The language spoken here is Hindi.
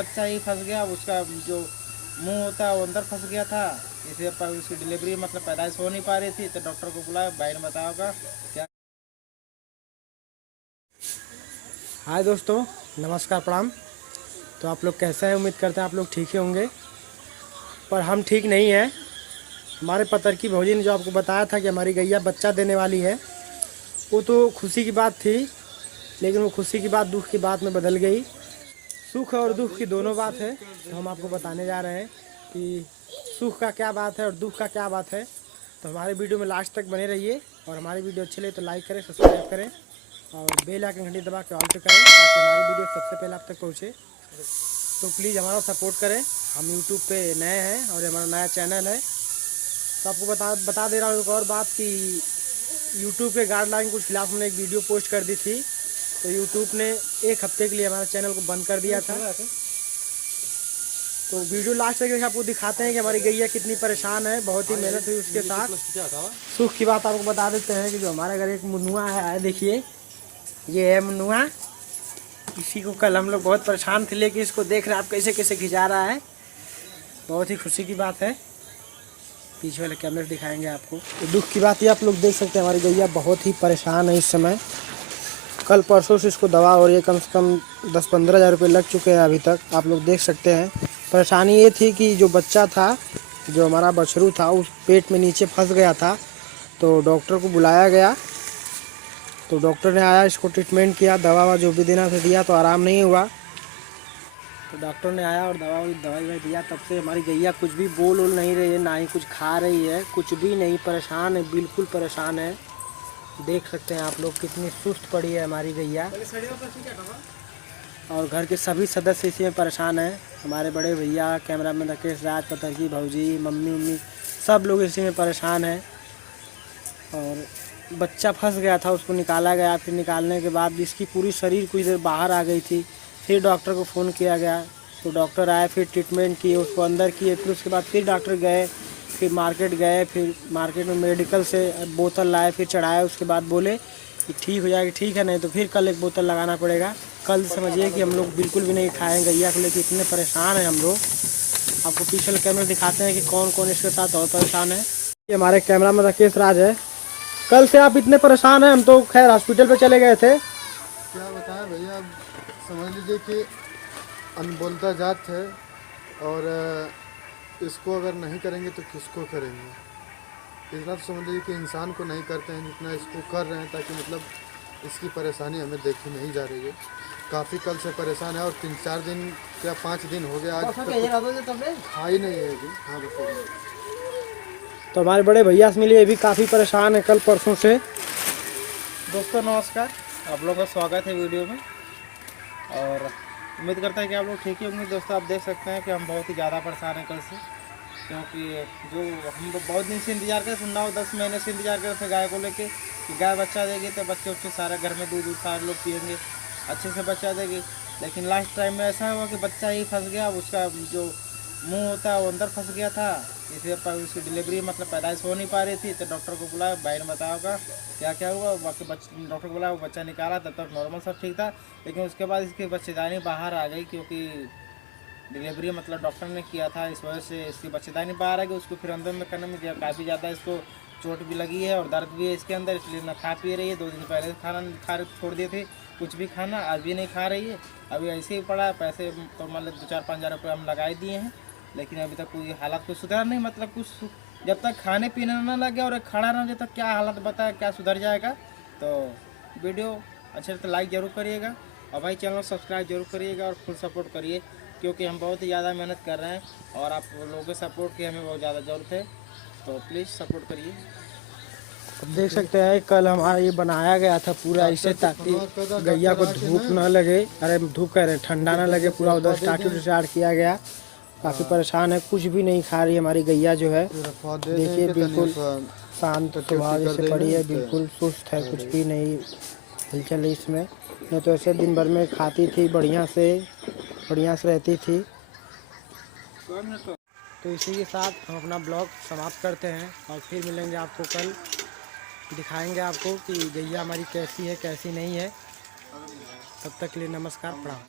बच्चा ही फंस गया, उसका जो मुंह होता है वो अंदर फंस गया था, इसलिए पर उसकी डिलीवरी मतलब पैदाइश हो नहीं पा रही थी। तो डॉक्टर को बुलाया, भाई ने बताया होगा क्या। हाय दोस्तों, नमस्कार, प्रणाम। तो आप लोग कैसे हैं? उम्मीद करते हैं आप लोग ठीक ही होंगे, पर हम ठीक नहीं हैं। हमारे पतर की भौजी ने जो आपको बताया था कि हमारी गैया बच्चा देने वाली है, वो तो खुशी की बात थी, लेकिन वो खुशी की बात दुख की बात में बदल गई। सुख और दुख की दोनों बात है, तो हम आपको बताने जा रहे हैं कि सुख का क्या बात है और दुख का क्या बात है। तो हमारे वीडियो में लास्ट तक बने रहिए, और हमारी वीडियो अच्छी लगे तो लाइक करें, सब्सक्राइब करें और बेल आइकन घंटी दबा के ऑल पे करें, ताकि हमारी वीडियो सबसे पहले आप तक पहुँचे। तो प्लीज़ हमारा सपोर्ट करें। हम यूट्यूब पे नए हैं और हमारा नया चैनल है। तो आपको बता दे रहा हूँ एक और बात कि यूट्यूब के गाइडलाइन के खिलाफ हमने एक वीडियो पोस्ट कर दी थी, तो यूट्यूब ने एक हफ्ते के लिए हमारे चैनल को बंद कर दिया था। तो वीडियो लास्ट तक आपको दिखाते हैं कि हमारी गैया कितनी परेशान है, बहुत ही मेहनत हुई उसके साथ। सुख की बात आपको बता देते हैं कि जो हमारे घर एक मुन्नुआ है, देखिए ये है मुन्नुआ। इसी को कल हम लोग बहुत परेशान थे, लेकिन इसको देख रहे हैं आप कैसे कैसे खिंचा रहा है। बहुत ही खुशी की बात है। पीछे वाले कैमरे दिखाएंगे आपको। तो दुख की बात ये आप लोग देख सकते हैं, हमारी गैया बहुत ही परेशान है इस समय। कल परसों से इसको दवा और ये कम से कम 10-15 हज़ार रुपये लग चुके हैं अभी तक। आप लोग देख सकते हैं। परेशानी ये थी कि जो बच्चा था, जो हमारा बछरू था, उस पेट में नीचे फंस गया था। तो डॉक्टर को बुलाया गया, तो डॉक्टर ने आया, इसको ट्रीटमेंट किया, दवा जो भी देना से दिया, तो आराम नहीं हुआ। तो डॉक्टर ने आया और दवाई दिया। तब से हमारी गैया कुछ भी बोल नहीं रही है, ना ही कुछ खा रही है, कुछ भी नहीं। परेशान है, बिल्कुल परेशान है। देख सकते हैं आप लोग कितनी सुस्त पड़ी है हमारी गैया। और घर के सभी सदस्य इसी में परेशान हैं। हमारे बड़े भैया, कैमरामैन राकेश राज, पतर की भौजी, मम्मी उम्मी, सब लोग इसी में परेशान हैं। और बच्चा फंस गया था, उसको निकाला गया। फिर निकालने के बाद इसकी पूरी शरीर कुछ देर बाहर आ गई थी। फिर डॉक्टर को फ़ोन किया गया, तो डॉक्टर आए, फिर ट्रीटमेंट किए, उसको अंदर किए। फिर उसके बाद फिर डॉक्टर गए, फिर मार्केट गए, फिर मार्केट में मेडिकल से बोतल लाए, फिर चढ़ाए। उसके बाद बोले कि ठीक हो जाएगी, ठीक है, नहीं तो फिर कल एक बोतल लगाना पड़ेगा। कल समझिए कि हम लोग बिल्कुल भी नहीं खाएँगे गैया को लेकर, इतने परेशान हैं हम लोग। आपको पीछे कैमरे दिखाते हैं कि कौन कौन इसके साथ और परेशान है। ये हमारे कैमरा में राकेश राज है। कल से आप इतने परेशान हैं, हम तो खैर हॉस्पिटल पे चले गए थे। क्या बताएं भैया, अब समझ लीजिए कि अनबोलता जात है, और इसको अगर नहीं करेंगे तो किसको करेंगे। इतना तो समझ लीजिए कि इंसान को नहीं करते हैं जितना इसको कर रहे हैं, ताकि मतलब इसकी परेशानी हमें देखी नहीं जा रही है। काफ़ी कल से परेशान है, और 3-4 दिन या 5 दिन हो गया आज तक खा ही नहीं है अभी। हाँ बताइए। तो हमारे बड़े भैया से मिले, ये भी काफ़ी परेशान है कल परसों से। दोस्तों नमस्कार, आप लोगों का स्वागत है वीडियो में, और उम्मीद करता है कि आप लोग ठीक ही होंगे। दोस्तों आप देख सकते हैं कि हम बहुत ही ज़्यादा परेशान हैं कल से, क्योंकि जो हम लोग बहुत दिन से इंतजार कर, सुनना हो 10 महीने से इंतजार करते गाय को लेके कि गाय बच्चा देगी तो बच्चे उच्चे सारे घर में दूध सारे लोग पियेंगे, अच्छे से बच्चा देगी। लेकिन लास्ट टाइम में ऐसा हुआ कि बच्चा ही फंस गया, उसका जो मुंह होता है वो अंदर फंस गया था, इसलिए पर उसकी डिलीवरी मतलब पैदाइश हो नहीं पा रही थी। तो डॉक्टर को बुलाया, भाई ने बताया होगा क्या क्या हुआ। बाकी डॉक्टर को बुलाया, वो बच्चा निकाला, तब तक नॉर्मल सब ठीक था। लेकिन उसके बाद इसकी बच्चेदानी बाहर आ गई, क्योंकि डिलीवरी मतलब डॉक्टर ने किया था, इस वजह से इसकी बच्चेदानी बाहर आ गई। उसको फिर अंदर में करने में काफ़ी ज़्यादा इसको चोट भी लगी है और दर्द भी है इसके अंदर, इसलिए ना खा पी रही है। 2 दिन पहले खाना खा छोड़ दिए थे, कुछ भी खाना, आज भी नहीं खा रही है। अभी ऐसे ही पड़ा है। पैसे तो मतलब 2-4-5 हज़ार रुपये हम लगाए दिए हैं, लेकिन अभी तक कोई हालत कुछ सुधार नहीं। मतलब कुछ जब तक खाने पीने ना लगे और खाना ना हो, जब तक क्या हालत बताए क्या सुधर जाएगा। तो वीडियो अच्छे से लाइक ज़रूर करिएगा, और भाई चैनल सब्सक्राइब जरूर करिएगा, और फुल सपोर्ट करिए, क्योंकि हम बहुत ही ज़्यादा मेहनत कर रहे हैं और आप लोगों के सपोर्ट की हमें बहुत ज़्यादा ज़रूरत है। तो प्लीज़ सपोर्ट करिए। अब देख सकते हैं कल हमारा ये बनाया गया था पूरा इसे, ताकि गैया को धूप ना लगे, अरे धूप कह रहे ठंडा ना लगे, पूरा उधर स्टार्ट किया गया। काफ़ी परेशान है, कुछ भी नहीं खा रही हमारी गैया जो है। देखिए बिल्कुल शांत स्वभाव जैसे पड़ी है, बिल्कुल सुस्त है, कुछ भी नहीं हिलचल है इसमें। नहीं तो ऐसे दिन भर में खाती थी, बढ़िया से रहती थी। तो इसी के साथ हम अपना ब्लॉग समाप्त करते हैं, और फिर मिलेंगे आपको कल। दिखाएंगे आपको कि गैया हमारी कैसी है कैसी नहीं है। तब तक के लिए नमस्कार, प्रणाम।